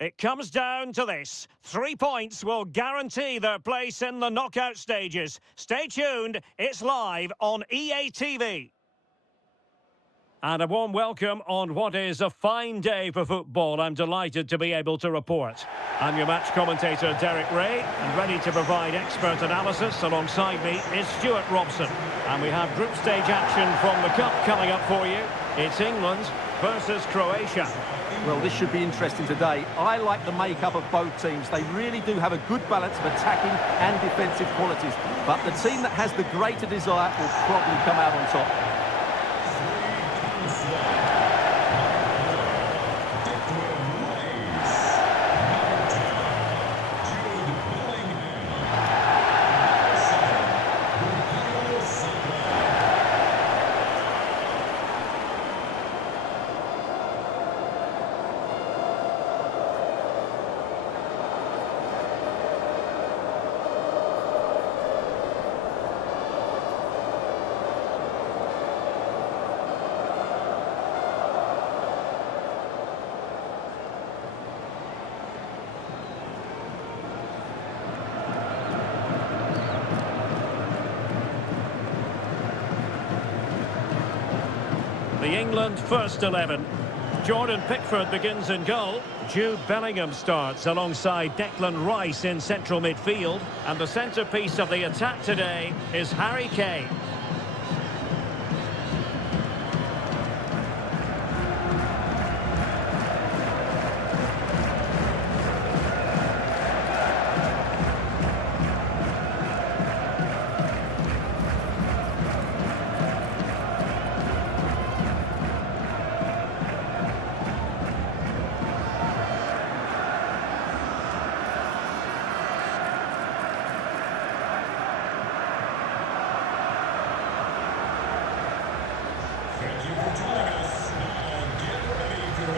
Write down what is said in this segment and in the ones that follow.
It comes down to this. 3 points will guarantee their place in the knockout stages. Stay tuned, it's live on EA TV. And a warm welcome on what is a fine day for football. I'm delighted to be able to report. I'm your match commentator, Derek Ray, and ready to provide expert analysis. Alongside me is Stuart Robson. And we have group stage action from the Cup coming up for you. It's England versus Croatia. Well, this should be interesting today. I like the makeup of both teams. They really do have a good balance of attacking and defensive qualities. But the team that has the greater desire will probably come out on top. The England first 11. Jordan Pickford begins in goal. Jude Bellingham starts alongside Declan Rice in central midfield. And the centrepiece of the attack today is Harry Kane.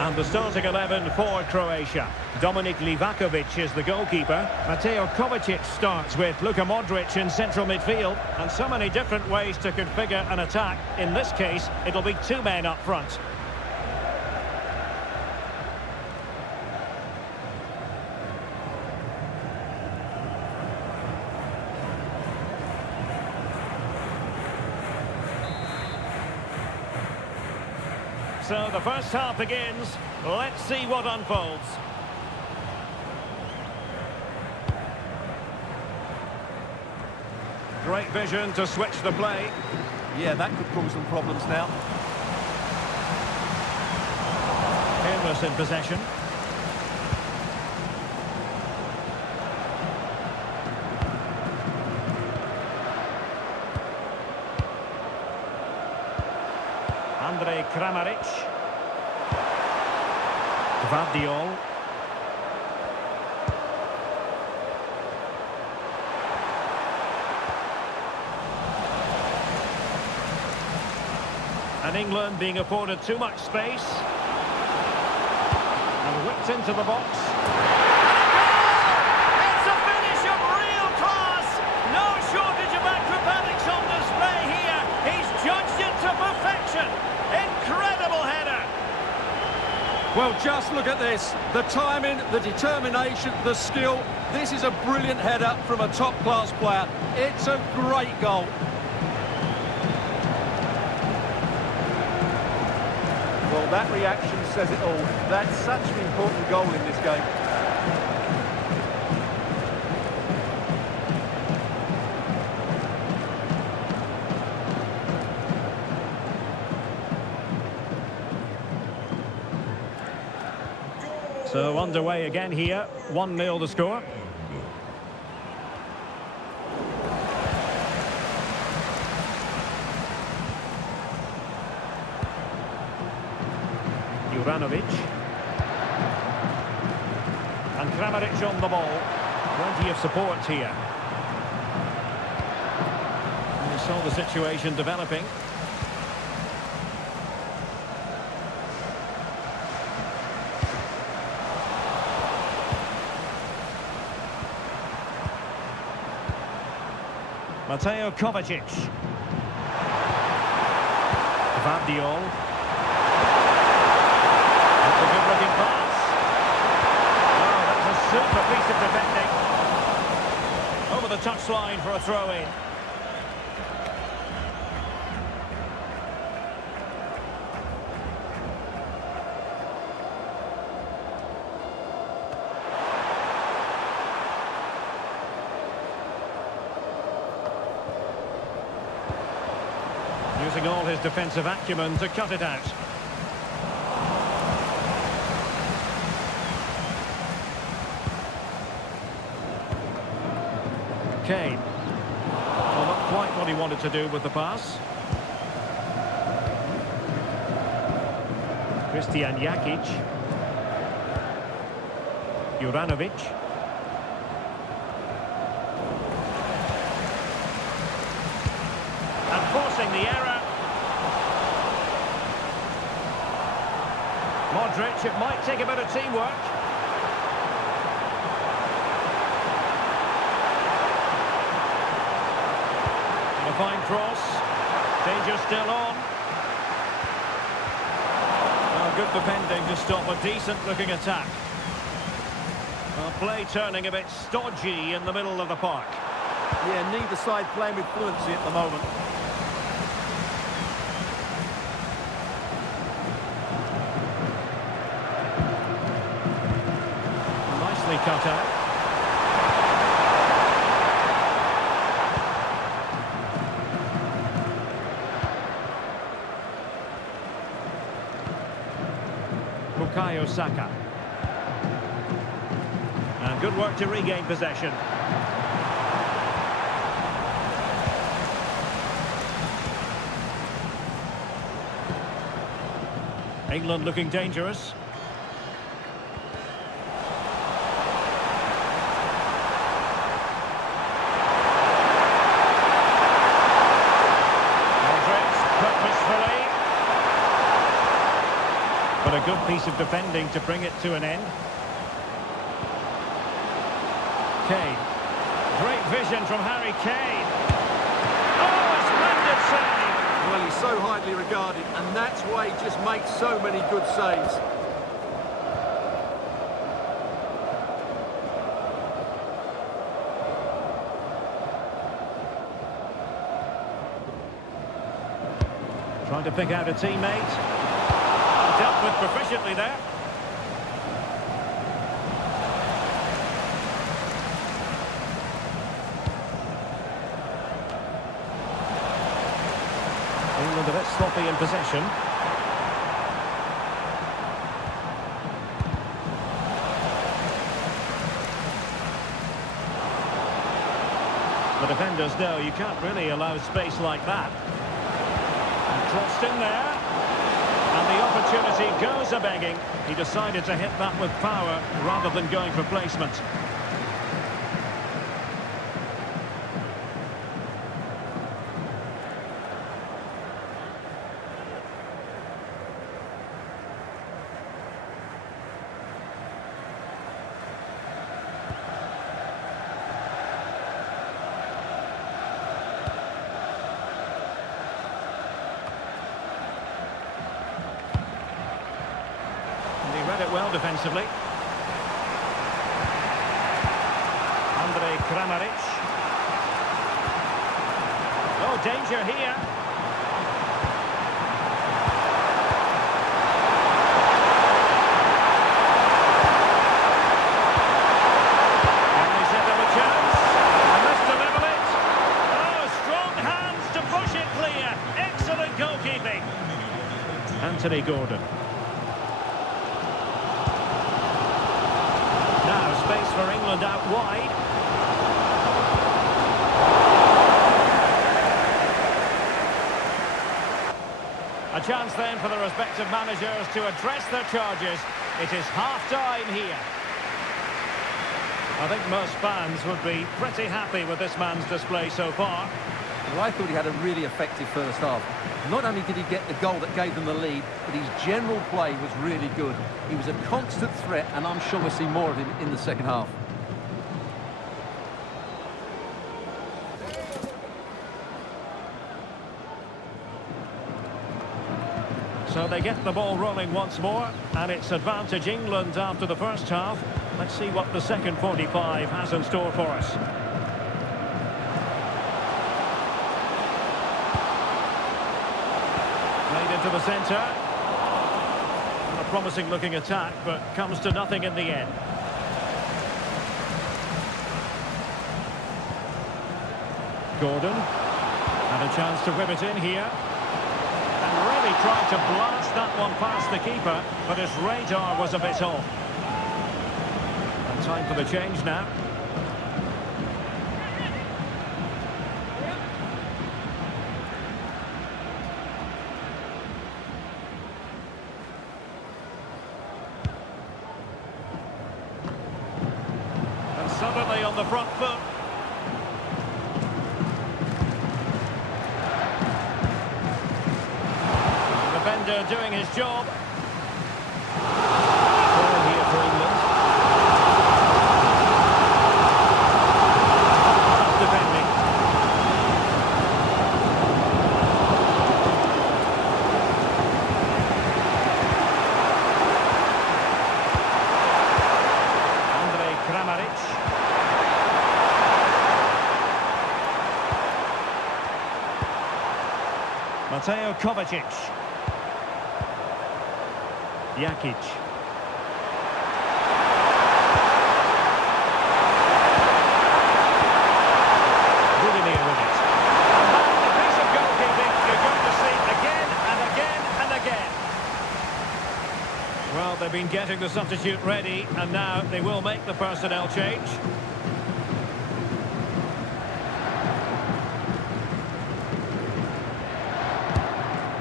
And the starting 11 for Croatia. Dominik Livakovic is the goalkeeper. Mateo Kovacic starts with Luka Modric in central midfield. And so many different ways to configure an attack. In this case, it'll be two men up front. So the first half begins. Let's see what unfolds. Great vision to switch the play. Yeah, that could cause some problems now. Careless in possession. Andrej Kramaric. Gvardiol. And England being afforded too much space. And whipped into the box. It's a finish of real class! No shortage of acrobatics on display here. He's judged it to perfection. Incredible header. Well, just look at this. The timing, the determination, the skill. This is a brilliant header from a top-class player. It's a great goal. Well, that reaction says it all. That's such an important goal in this game. So underway again here, 1-0 the score. Juranovic. And Kramaric on the ball. Plenty of support here. We saw the situation developing. Mateo Kovacic. Gvardiol. That's a good looking pass. touchline for a throw-in. Using all his defensive acumen to cut it out. Kane. Well, not quite what he wanted to do with the pass. Christian Jakic. Juranovic. And forcing the error. Modric, it might take a bit of teamwork. And a fine cross. Danger still on. Well, good defending to stop a decent-looking attack. Well, play turning a bit stodgy in the middle of the park. Yeah, neither side playing with fluency at the moment. Nicely cut out. Bukayo Saka. And good work to regain possession. England looking dangerous. But a good piece of defending to bring it to an end. Kane. Great vision from Harry Kane. Oh, a splendid save! Well, he's so highly regarded, and that's why he just makes so many good saves. Trying to pick out a teammate. Dealt with proficiently there. England a bit sloppy in possession. The defenders know you can't really allow space like that. And crossed in there. And the opportunity goes a-begging. He decided to hit that with power rather than going for placement. Read it well defensively. Andre Kramaric. Oh, danger here. And they set up a chance. And must deliver it. Oh, strong hands to push it clear. Excellent goalkeeping. Anthony Gordon. Space for England out wide. A chance then for the respective managers to address their charges. It is half-time here. I think most fans would be pretty happy with this man's display so far. Well, I thought he had a really effective first half. Not only did he get the goal that gave them the lead, but his general play was really good. He was a constant threat, and I'm sure we'll see more of him in the second half. So they get the ball rolling once more, and it's advantage England after the first half. Let's see what the second 45 has in store for us. into the centre. A promising looking attack, but comes to nothing in the end. Gordon had a chance to whip it in here. And really tried to blast that one past the keeper, but his radar was a bit off. And time for the change now. And suddenly on the front foot. Defender doing his job. Ball here for England. Defending. Andrej Kramaric. Mateo Kovacic. Jakic. Really near with it. And a piece of goalkeeping you're going to see again and again and again. Well, they've been getting the substitute ready, and now they will make the personnel change.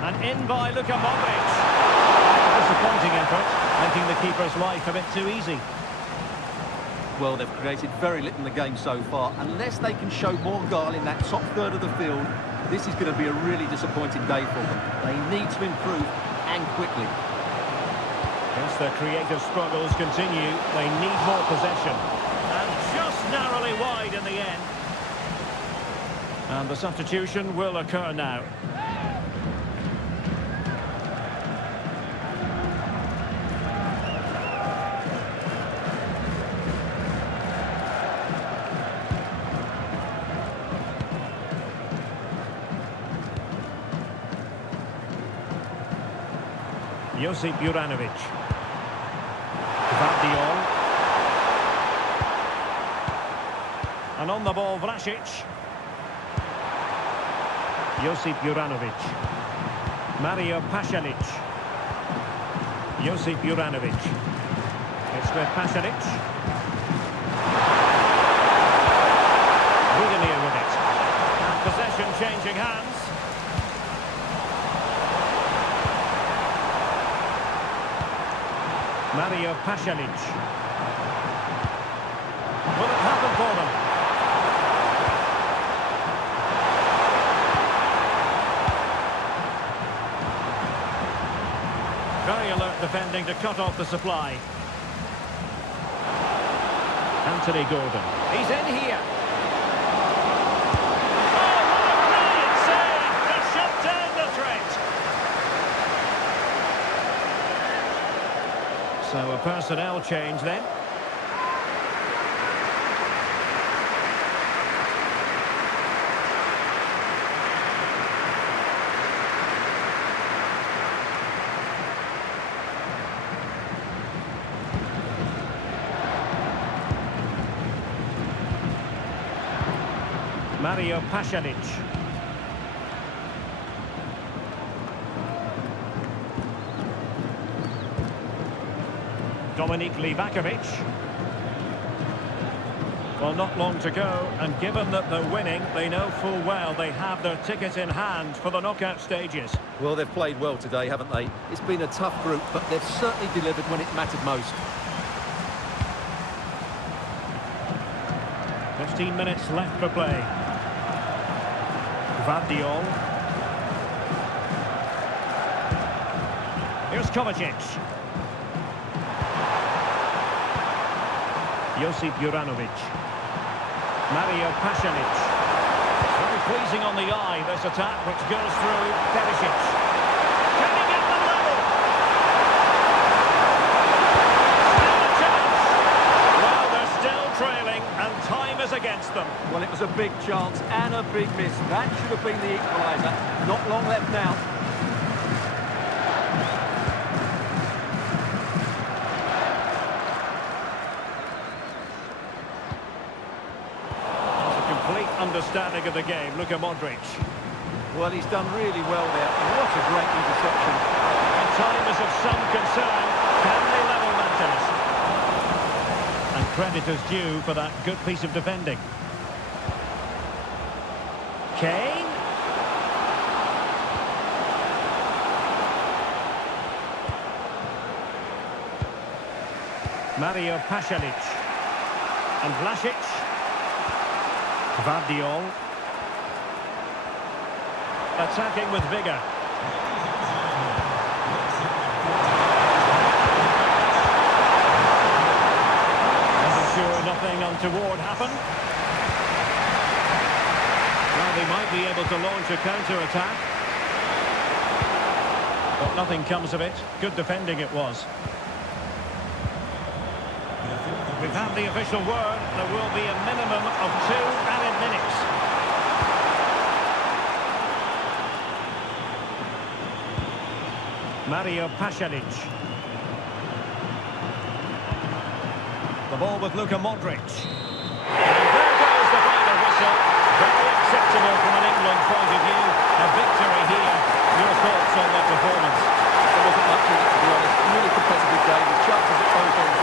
And in by Luka Modric. Disappointing effort, making the keeper's life a bit too easy. Well, they've created very little in the game so far. Unless they can show more guile in that top third of the field, this is going to be a really disappointing day for them. They need to improve, and quickly. Yes, their creative struggles continue. They need more possession. And just narrowly wide in the end. And the substitution will occur now. Josip Juranovic. Gvardiol. And on the ball, Vlasic. Josip Juranovic. Mario Pasalic. Josip Juranovic. It's with Pasalic. Really near with it. And possession changing hands. Mario Pasalic. Will it happen for them? Very alert defending to cut off the supply. Anthony Gordon. He's in here. Oh, what a brilliant save to shut down the threat. So a personnel change then. Mario Pasalic. Dominik Livakovic. Well, not long to go, and given that they're winning, they know full well they have their ticket in hand for the knockout stages. Well, they've played well today, haven't they? It's been a tough group, but they've certainly delivered when it mattered most. 15 minutes left for play. Gvardiol. Here's Kovacic. Josip Juranovic. Mario Pasalic. Very pleasing on the eye, this attack, which goes through Perisic. Can he get them level? Still a chance. Well, they're still trailing, and time is against them. Well, it was a big chance and a big miss. That should have been the equaliser. Not long left now. understanding of the game. Luka Modric. Well, he's done really well there. What a great interception. And time is of some concern. Can they level matters? And credit is due for that good piece of defending. Kane. Mario Pasalic. And Vlasic. Gvardiol. Attacking with vigour. I'm sure nothing untoward happened. Well, they might be able to launch a counter-attack. But nothing comes of it. Good defending it was. We've had the official word. There will be a minimum of 2 added minutes. Mario Pasalic. The ball with Luka Modric. And there goes the final whistle. Very acceptable from an England point of view. A victory here. Your thoughts on that performance? There wasn't much in it, to be honest. Really competitive game with chances at both ends.